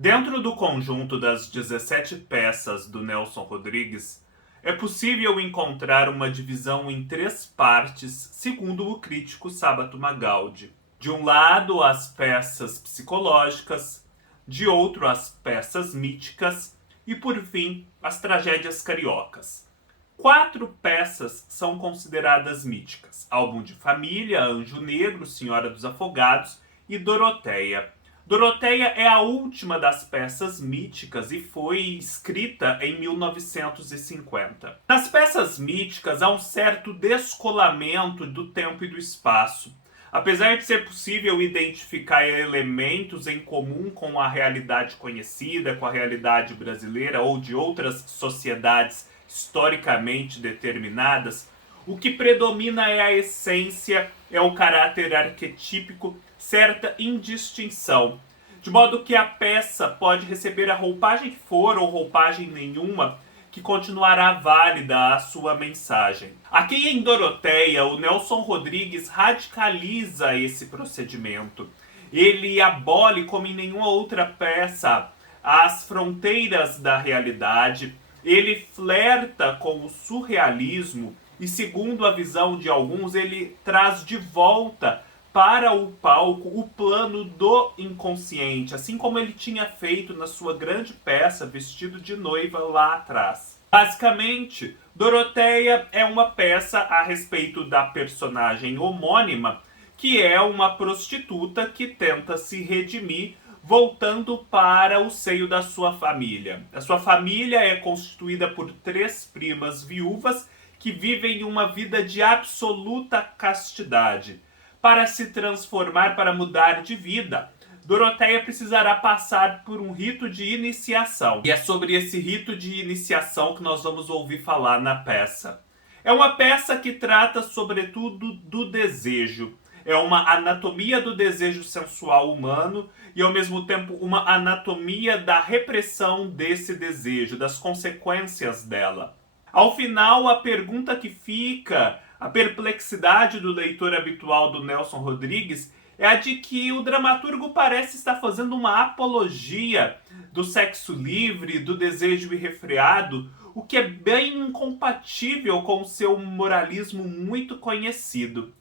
Dentro do conjunto das 17 peças do Nelson Rodrigues, é possível encontrar uma divisão em três partes, segundo o crítico Sábato Magaldi. De um lado, as peças psicológicas, de outro, as peças míticas e, por fim, as tragédias cariocas. 4 peças são consideradas míticas: Álbum de Família, Anjo Negro, Senhora dos Afogados e Doroteia. Doroteia é a última das peças míticas e foi escrita em 1950. Nas peças míticas há um certo descolamento do tempo e do espaço. Apesar de ser possível identificar elementos em comum com a realidade conhecida, com a realidade brasileira ou de outras sociedades historicamente determinadas, o que predomina é a essência, é o caráter arquetípico, certa indistinção. De modo que a peça pode receber a roupagem que for ou roupagem nenhuma, que continuará válida a sua mensagem. Aqui em Doroteia, o Nelson Rodrigues radicaliza esse procedimento. Ele abole, como em nenhuma outra peça, as fronteiras da realidade. Ele flerta com o surrealismo e, segundo a visão de alguns, ele traz de volta para o palco o plano do inconsciente, assim como ele tinha feito na sua grande peça Vestido de Noiva lá atrás. Basicamente, Doroteia é uma peça a respeito da personagem homônima, que é uma prostituta que tenta se redimir voltando para o seio da sua família. A sua família é constituída por 3 primas viúvas que vivem uma vida de absoluta castidade. Para se transformar, para mudar de vida, Doroteia precisará passar por um rito de iniciação. E é sobre esse rito de iniciação que nós vamos ouvir falar na peça. É uma peça que trata sobretudo do desejo. É uma anatomia do desejo sensual humano e, ao mesmo tempo, uma anatomia da repressão desse desejo, das consequências dela. Ao final, a pergunta que fica, a perplexidade do leitor habitual do Nelson Rodrigues, é a de que o dramaturgo parece estar fazendo uma apologia do sexo livre, do desejo irrefreado, o que é bem incompatível com o seu moralismo muito conhecido.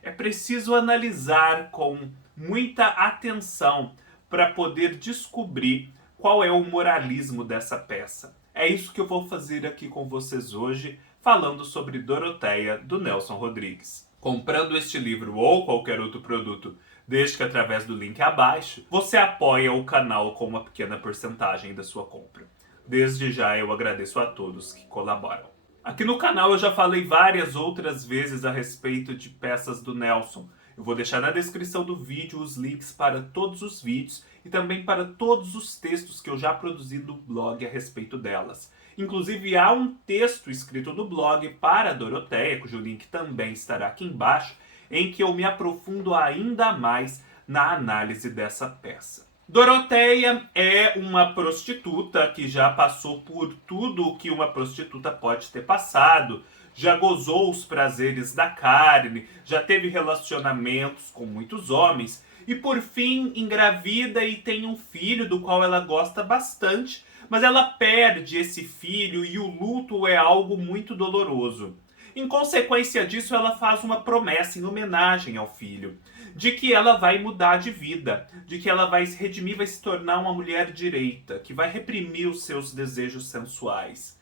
É preciso analisar com muita atenção para poder descobrir qual é o moralismo dessa peça. É isso que eu vou fazer aqui com vocês hoje, falando sobre Doroteia, do Nelson Rodrigues. Comprando este livro ou qualquer outro produto, desde que através do link abaixo, você apoia o canal com uma pequena porcentagem da sua compra. Desde já eu agradeço a todos que colaboram. Aqui no canal eu já falei várias outras vezes a respeito de peças do Nelson. Eu vou deixar na descrição do vídeo os links para todos os vídeos e também para todos os textos que eu já produzi no blog a respeito delas. Inclusive há um texto escrito no blog para a Doroteia, cujo link também estará aqui embaixo, em que eu me aprofundo ainda mais na análise dessa peça. Doroteia é uma prostituta que já passou por tudo o que uma prostituta pode ter passado, já gozou os prazeres da carne, já teve relacionamentos com muitos homens e, por fim, engravida e tem um filho do qual ela gosta bastante, mas ela perde esse filho e o luto é algo muito doloroso. Em consequência disso, ela faz uma promessa em homenagem ao filho, de que ela vai mudar de vida, de que ela vai se redimir, vai se tornar uma mulher direita, que vai reprimir os seus desejos sensuais.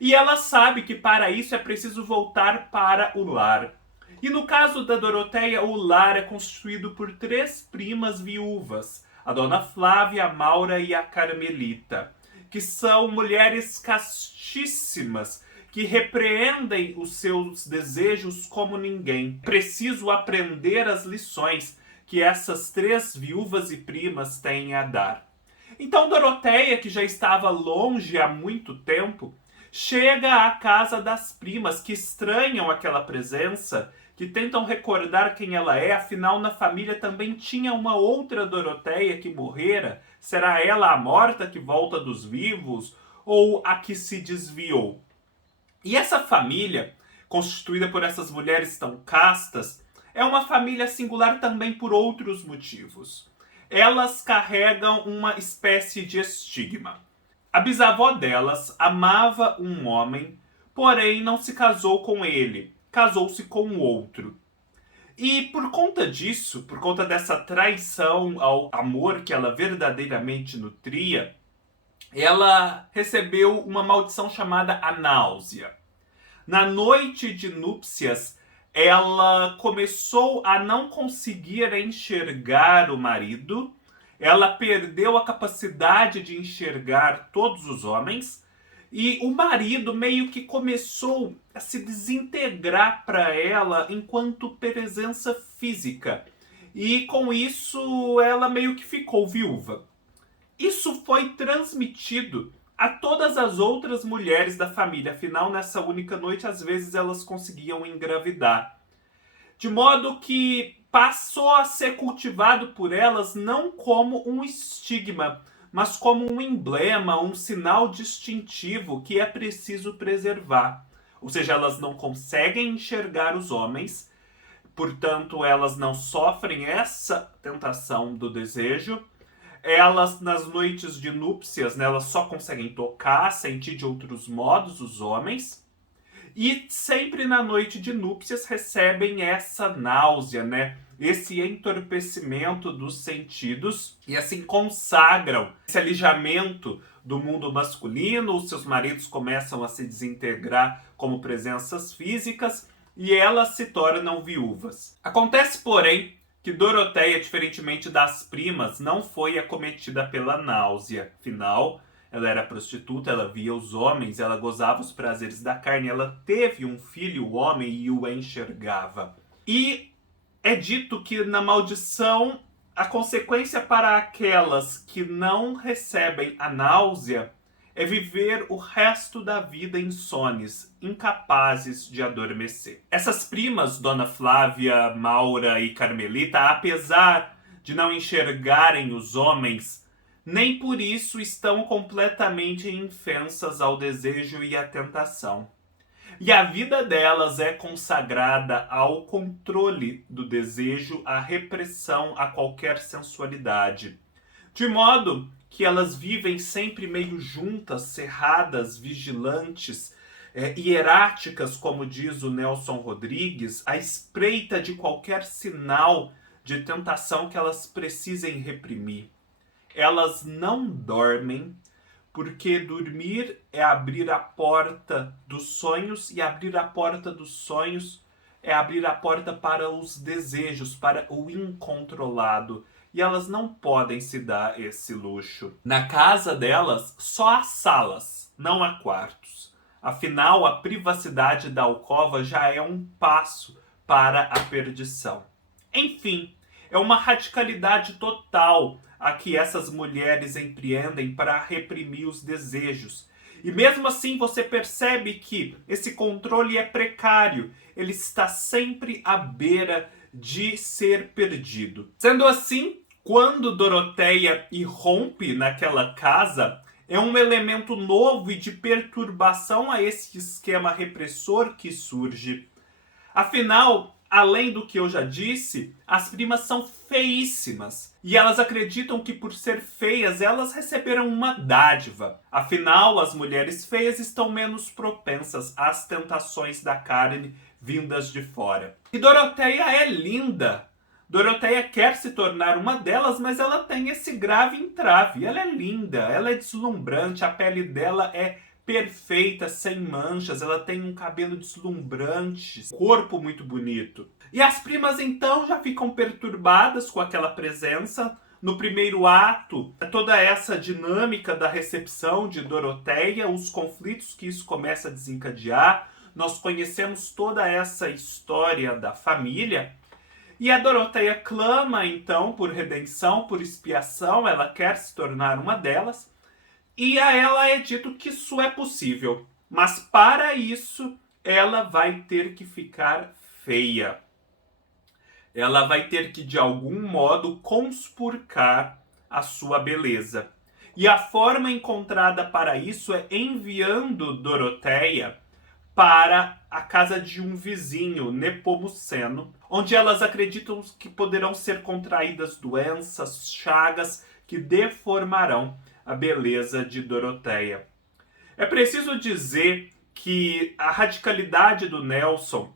E ela sabe que para isso é preciso voltar para o lar. E no caso da Doroteia, o lar é constituído por 3 primas viúvas, a Dona Flávia, a Maura e a Carmelita, que são mulheres castíssimas, que repreendem os seus desejos como ninguém. Preciso aprender as lições que essas 3 viúvas e primas têm a dar. Então Doroteia, que já estava longe há muito tempo, chega à casa das primas, que estranham aquela presença, que tentam recordar quem ela é, afinal na família também tinha uma outra Doroteia que morrera. Será ela a morta que volta dos vivos ou a que se desviou? E essa família, constituída por essas mulheres tão castas, é uma família singular também por outros motivos. elas carregam uma espécie de estigma. A bisavó delas amava um homem, porém não se casou com ele, casou-se com outro. E por conta disso, por conta dessa traição ao amor que ela verdadeiramente nutria, ela recebeu uma maldição chamada a náusea. Na noite de núpcias, ela começou a não conseguir enxergar o marido, ela perdeu a capacidade de enxergar todos os homens, e o marido meio que começou a se desintegrar para ela enquanto presença física. E com isso ela meio que ficou viúva. Isso foi transmitido a todas as outras mulheres da família. Afinal, nessa única noite, às vezes elas conseguiam engravidar. De modo que passou a ser cultivado por elas não como um estigma, mas como um emblema, um sinal distintivo que é preciso preservar. Ou seja, elas não conseguem enxergar os homens, portanto, elas não sofrem essa tentação do desejo. Elas, nas noites de núpcias, né, elas só conseguem tocar, sentir de outros modos os homens. E sempre na noite de núpcias recebem essa náusea, né? Esse entorpecimento dos sentidos, e assim consagram esse alijamento do mundo masculino. Os seus maridos começam a se desintegrar como presenças físicas e elas se tornam viúvas. Acontece, porém, que Doroteia, diferentemente das primas, não foi acometida pela náusea. Afinal, ela era prostituta, ela via os homens, ela gozava os prazeres da carne, ela teve um filho homem e o enxergava. E é dito que na maldição, a consequência para aquelas que não recebem a náusea é viver o resto da vida insones, incapazes de adormecer. Essas primas, Dona Flávia, Maura e Carmelita, apesar de não enxergarem os homens, nem por isso estão completamente infensas ao desejo e à tentação. E a vida delas é consagrada ao controle do desejo, à repressão a qualquer sensualidade. De modo que elas vivem sempre meio juntas, cerradas, vigilantes, hieráticas, como diz o Nelson Rodrigues, à espreita de qualquer sinal de tentação que elas precisem reprimir. Elas não dormem, porque dormir é abrir a porta dos sonhos, e abrir a porta dos sonhos é abrir a porta para os desejos, para o incontrolado. E elas não podem se dar esse luxo. Na casa delas, só há salas, não há quartos. Afinal, a privacidade da alcova já é um passo para a perdição. Enfim, é uma radicalidade total a que essas mulheres empreendem para reprimir os desejos. E mesmo assim você percebe que esse controle é precário, ele está sempre à beira de ser perdido. Sendo assim, quando Doroteia irrompe naquela casa, é um elemento novo e de perturbação a esse esquema repressor que surge. Afinal, além do que eu já disse, as primas são feíssimas. E elas acreditam que por ser feias, elas receberam uma dádiva. Afinal, as mulheres feias estão menos propensas às tentações da carne vindas de fora. E Doroteia é linda. Doroteia quer se tornar uma delas, mas ela tem esse grave entrave. Ela é linda, ela é deslumbrante, a pele dela é perfeita, sem manchas, ela tem um cabelo deslumbrante, corpo muito bonito. E as primas então já ficam perturbadas com aquela presença. No primeiro ato, toda essa dinâmica da recepção de Doroteia, os conflitos que isso começa a desencadear. Nós conhecemos toda essa história da família. E a Doroteia clama então por redenção, por expiação, ela quer se tornar uma delas. E a ela é dito que isso é possível, mas para isso ela vai ter que ficar feia. Ela vai ter que, de algum modo, conspurcar a sua beleza. E a forma encontrada para isso é enviando Doroteia para à casa de um vizinho nepomuceno, onde elas acreditam que poderão ser contraídas doenças, chagas que deformarão a beleza de Doroteia. É preciso dizer que a radicalidade do Nelson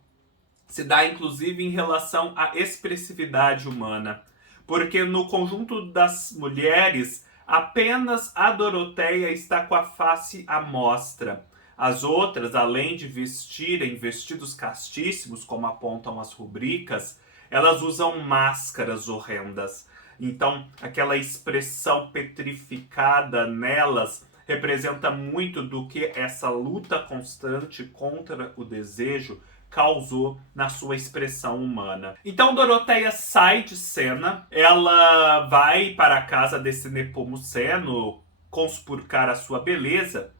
se dá inclusive em relação à expressividade humana, porque no conjunto das mulheres, apenas a Doroteia está com a face à mostra. As outras, além de vestirem vestidos castíssimos, como apontam as rubricas, elas usam máscaras horrendas. Então, aquela expressão petrificada nelas representa muito do que essa luta constante contra o desejo causou na sua expressão humana. Então Doroteia sai de cena, ela vai para a casa desse Nepomuceno conspurcar a sua beleza,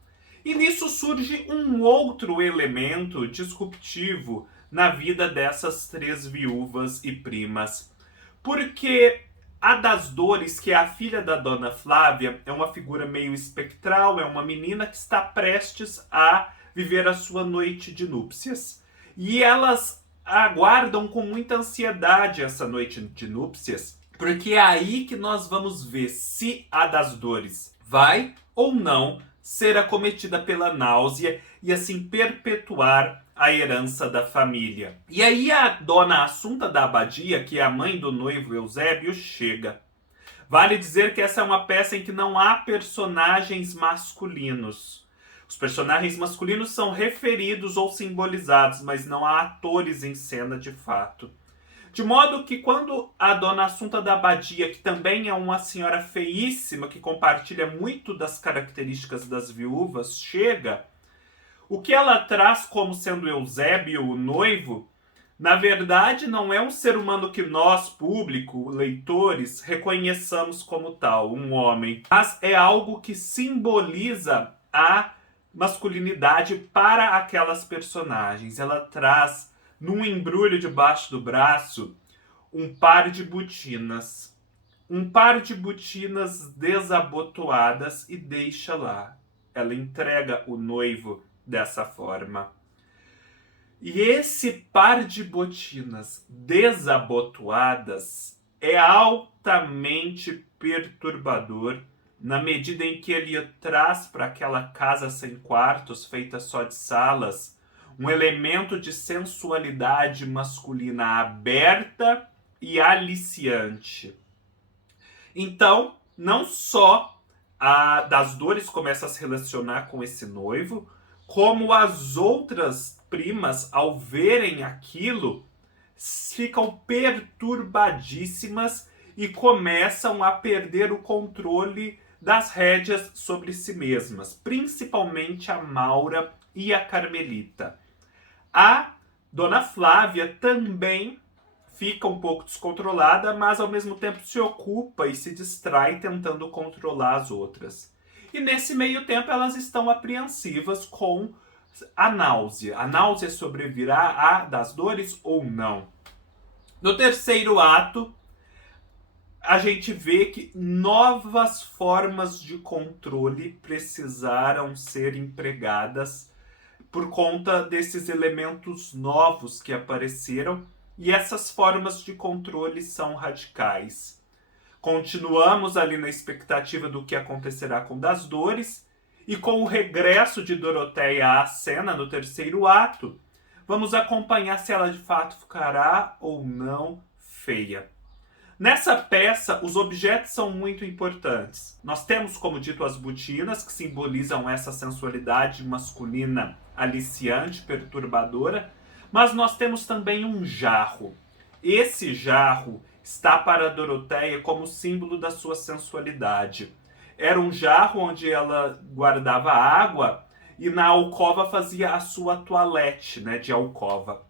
e nisso surge um outro elemento disruptivo na vida dessas três viúvas e primas. Porque a das Dores, que é a filha da Dona Flávia, é uma figura meio espectral, é uma menina que está prestes a viver a sua noite de núpcias. E elas aguardam com muita ansiedade essa noite de núpcias, porque é aí que nós vamos ver se a das Dores vai ou não ser acometida pela náusea e assim perpetuar a herança da família. E aí a Dona Assunta da Abadia, que é a mãe do noivo Eusébio, chega. Vale dizer que essa é uma peça em que não há personagens masculinos. Os personagens masculinos são referidos ou simbolizados, mas não há atores em cena de fato. De modo que quando a Dona Assunta da Abadia, que também é uma senhora feíssima, que compartilha muito das características das viúvas, chega, o que ela traz como sendo Eusébio, o noivo, na verdade não é um ser humano que nós, público, leitores, reconheçamos como tal, um homem, mas é algo que simboliza a masculinidade para aquelas personagens. Ela traz num embrulho debaixo do braço um par de botinas. Um par de botinas desabotoadas e deixa lá. Ela entrega o noivo dessa forma. E esse par de botinas desabotoadas é altamente perturbador na medida em que ele traz para aquela casa sem quartos, feita só de salas, um elemento de sensualidade masculina aberta e aliciante. Então, não só a das Dores começa a se relacionar com esse noivo, como as outras primas, ao verem aquilo, ficam perturbadíssimas e começam a perder o controle das rédeas sobre si mesmas, principalmente a Maura e a Carmelita. A Dona Flávia também fica um pouco descontrolada, mas ao mesmo tempo se ocupa e se distrai tentando controlar as outras. E nesse meio tempo elas estão apreensivas com a náusea. A náusea sobrevirá à das Dores ou não? No terceiro ato, a gente vê que novas formas de controle precisaram ser empregadas por conta desses elementos novos que apareceram, e essas formas de controle são radicais. Continuamos ali na expectativa do que acontecerá com das Dores, e com o regresso de Doroteia à cena no terceiro ato, vamos acompanhar se ela de fato ficará ou não feia. Nessa peça, os objetos são muito importantes. Nós temos, como dito, as botinas, que simbolizam essa sensualidade masculina aliciante, perturbadora, mas nós temos também um jarro. Esse jarro está para Doroteia como símbolo da sua sensualidade. Era um jarro onde ela guardava água e na alcova fazia a sua toilette, de alcova.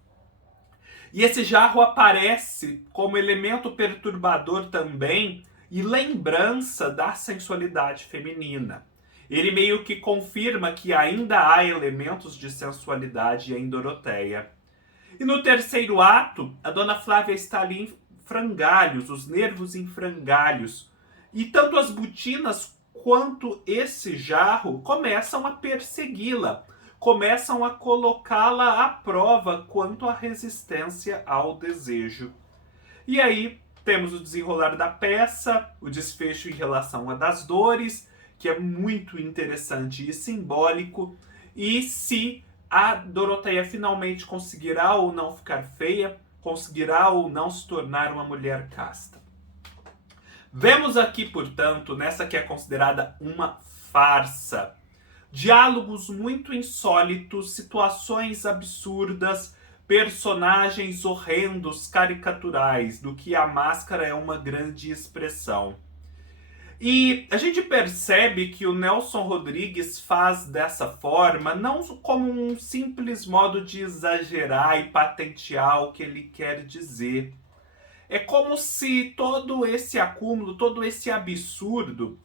E esse jarro aparece como elemento perturbador também e lembrança da sensualidade feminina. Ele meio que confirma que ainda há elementos de sensualidade em Doroteia. E no terceiro ato, a Dona Flávia está ali em frangalhos, os nervos em frangalhos. E tanto as botinas quanto esse jarro começam a persegui-la, começam a colocá-la à prova quanto à resistência ao desejo. E aí temos o desenrolar da peça, o desfecho em relação a das dores, que é muito interessante e simbólico, e se a Doroteia finalmente conseguirá ou não ficar feia, conseguirá ou não se tornar uma mulher casta. Vemos aqui, portanto, nessa que é considerada uma farsa, diálogos muito insólitos, situações absurdas, personagens horrendos, caricaturais, do que a máscara é uma grande expressão. E a gente percebe que o Nelson Rodrigues faz dessa forma, não como um simples modo de exagerar e patentear o que ele quer dizer. É como se todo esse acúmulo, todo esse absurdo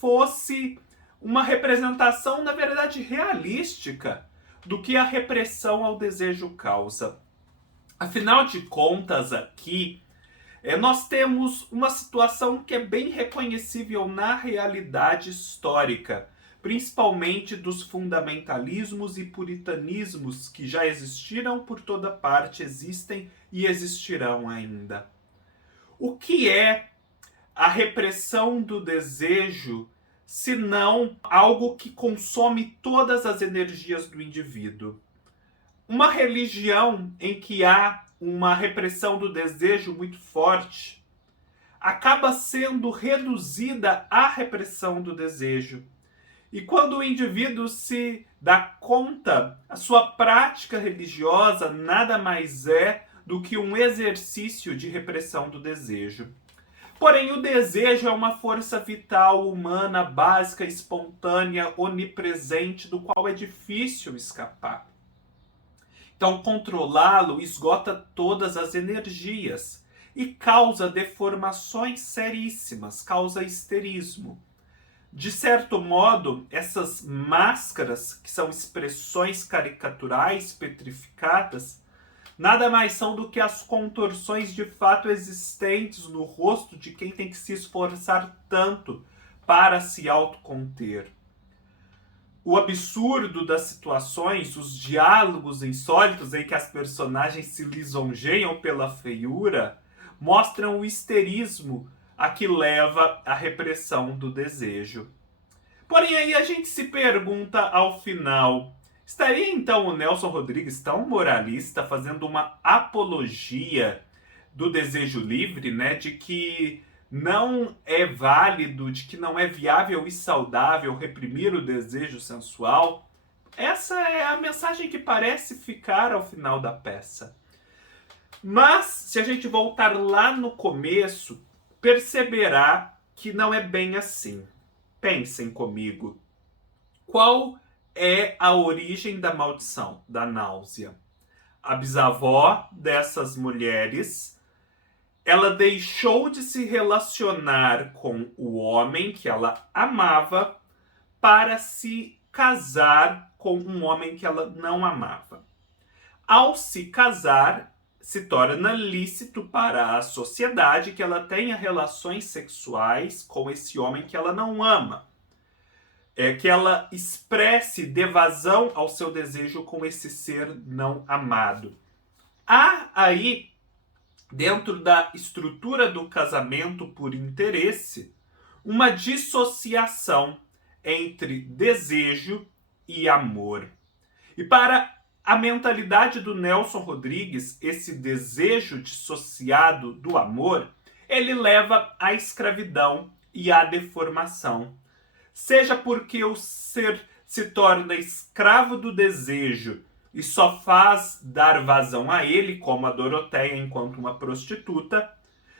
fosse uma representação, na verdade, realística do que a repressão ao desejo causa. Afinal de contas, aqui, nós temos uma situação que é bem reconhecível na realidade histórica, principalmente dos fundamentalismos e puritanismos que já existiram por toda parte, existem e existirão ainda. O que é a repressão do desejo, se não algo que consome todas as energias do indivíduo? Uma religião em que há uma repressão do desejo muito forte acaba sendo reduzida à repressão do desejo. E quando o indivíduo se dá conta, a sua prática religiosa nada mais é do que um exercício de repressão do desejo. Porém, o desejo é uma força vital, humana, básica, espontânea, onipresente, do qual é difícil escapar. Então, controlá-lo esgota todas as energias e causa deformações seríssimas, causa histerismo. De certo modo, essas máscaras, que são expressões caricaturais petrificadas, nada mais são do que as contorções de fato existentes no rosto de quem tem que se esforçar tanto para se autoconter. O absurdo das situações, os diálogos insólitos em que as personagens se lisonjeiam pela feiura, mostram o histerismo a que leva a repressão do desejo. Porém, aí a gente se pergunta ao final, estaria então o Nelson Rodrigues tão moralista, fazendo uma apologia do desejo livre, né, de que não é válido, de que não é viável e saudável reprimir o desejo sensual? Essa é a mensagem que parece ficar ao final da peça. Mas, se a gente voltar lá no começo, perceberá que não é bem assim. Pensem comigo. Qual é a origem da maldição, da náusea? A bisavó dessas mulheres, ela deixou de se relacionar com o homem que ela amava para se casar com um homem que ela não amava. Ao se casar, se torna lícito para a sociedade que ela tenha relações sexuais com esse homem que ela não ama. Que ela expresse devasão ao seu desejo com esse ser não amado. Há aí, dentro da estrutura do casamento por interesse, uma dissociação entre desejo e amor. E para a mentalidade do Nelson Rodrigues, esse desejo dissociado do amor, ele leva à escravidão e à deformação. Seja porque o ser se torna escravo do desejo e só faz dar vazão a ele, como a Doroteia enquanto uma prostituta,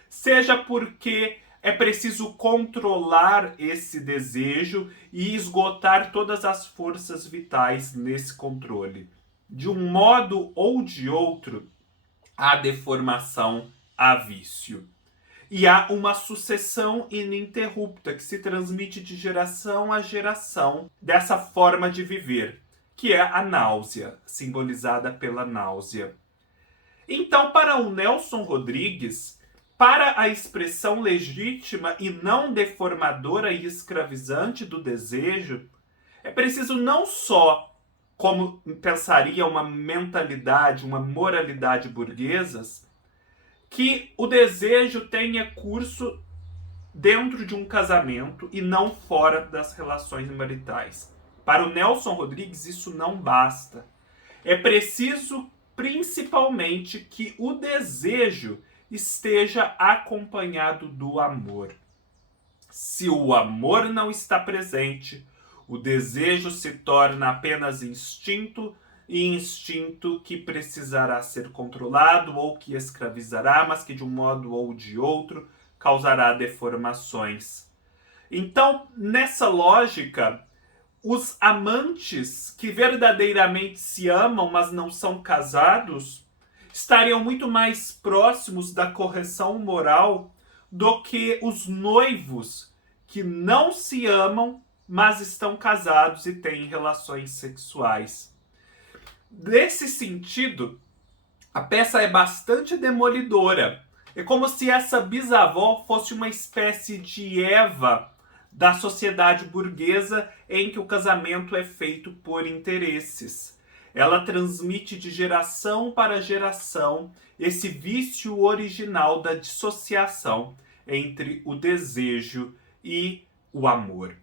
seja porque é preciso controlar esse desejo e esgotar todas as forças vitais nesse controle. De um modo ou de outro, há deformação, há vício. E há uma sucessão ininterrupta que se transmite de geração a geração dessa forma de viver, que é a náusea, simbolizada pela náusea. Então, para o Nelson Rodrigues, para a expressão legítima e não deformadora e escravizante do desejo, é preciso não só como pensaria uma mentalidade, uma moralidade burguesas, que o desejo tenha curso dentro de um casamento e não fora das relações maritais. Para o Nelson Rodrigues, isso não basta. É preciso, principalmente, que o desejo esteja acompanhado do amor. Se o amor não está presente, o desejo se torna apenas instinto, e instinto que precisará ser controlado ou que escravizará, mas que de um modo ou de outro causará deformações. Então, nessa lógica, os amantes que verdadeiramente se amam, mas não são casados, estariam muito mais próximos da correção moral do que os noivos que não se amam, mas estão casados e têm relações sexuais. Nesse sentido, a peça é bastante demolidora. É como se essa bisavó fosse uma espécie de Eva da sociedade burguesa em que o casamento é feito por interesses. Ela transmite de geração para geração esse vício original da dissociação entre o desejo e o amor.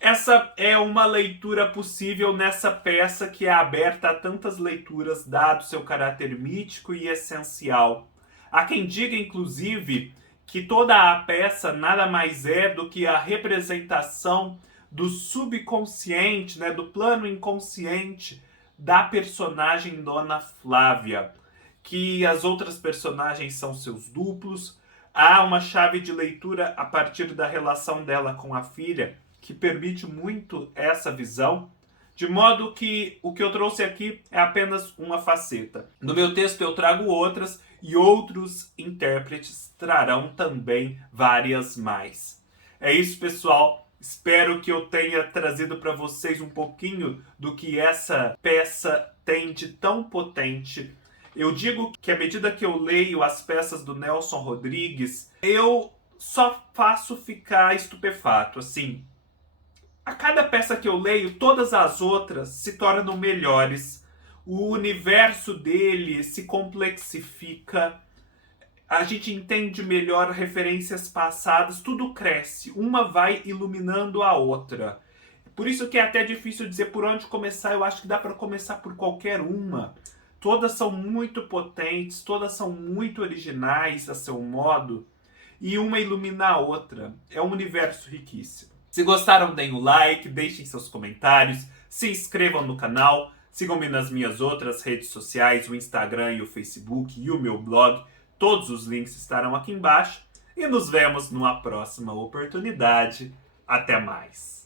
Essa é uma leitura possível nessa peça que é aberta a tantas leituras, dado seu caráter mítico e essencial. Há quem diga, inclusive, que toda a peça nada mais é do que a representação do subconsciente, do plano inconsciente da personagem Dona Flávia, que as outras personagens são seus duplos. Há uma chave de leitura a partir da relação dela com a filha, que permite muito essa visão, de modo que o que eu trouxe aqui é apenas uma faceta. No meu texto eu trago outras e outros intérpretes trarão também várias mais. É isso, pessoal. Espero que eu tenha trazido para vocês um pouquinho do que essa peça tem de tão potente. Eu digo que à medida que eu leio as peças do Nelson Rodrigues, eu só faço ficar estupefato, assim. A cada peça que eu leio, todas as outras se tornam melhores. O universo dele se complexifica. A gente entende melhor referências passadas. Tudo cresce. Uma vai iluminando a outra. Por isso que é até difícil dizer por onde começar. Eu acho que dá para começar por qualquer uma. Todas são muito potentes. Todas são muito originais a seu modo. E uma ilumina a outra. É um universo riquíssimo. Se gostaram, deem o like, deixem seus comentários, se inscrevam no canal, sigam-me nas minhas outras redes sociais, o Instagram e o Facebook e o meu blog. Todos os links estarão aqui embaixo. E nos vemos numa próxima oportunidade. Até mais!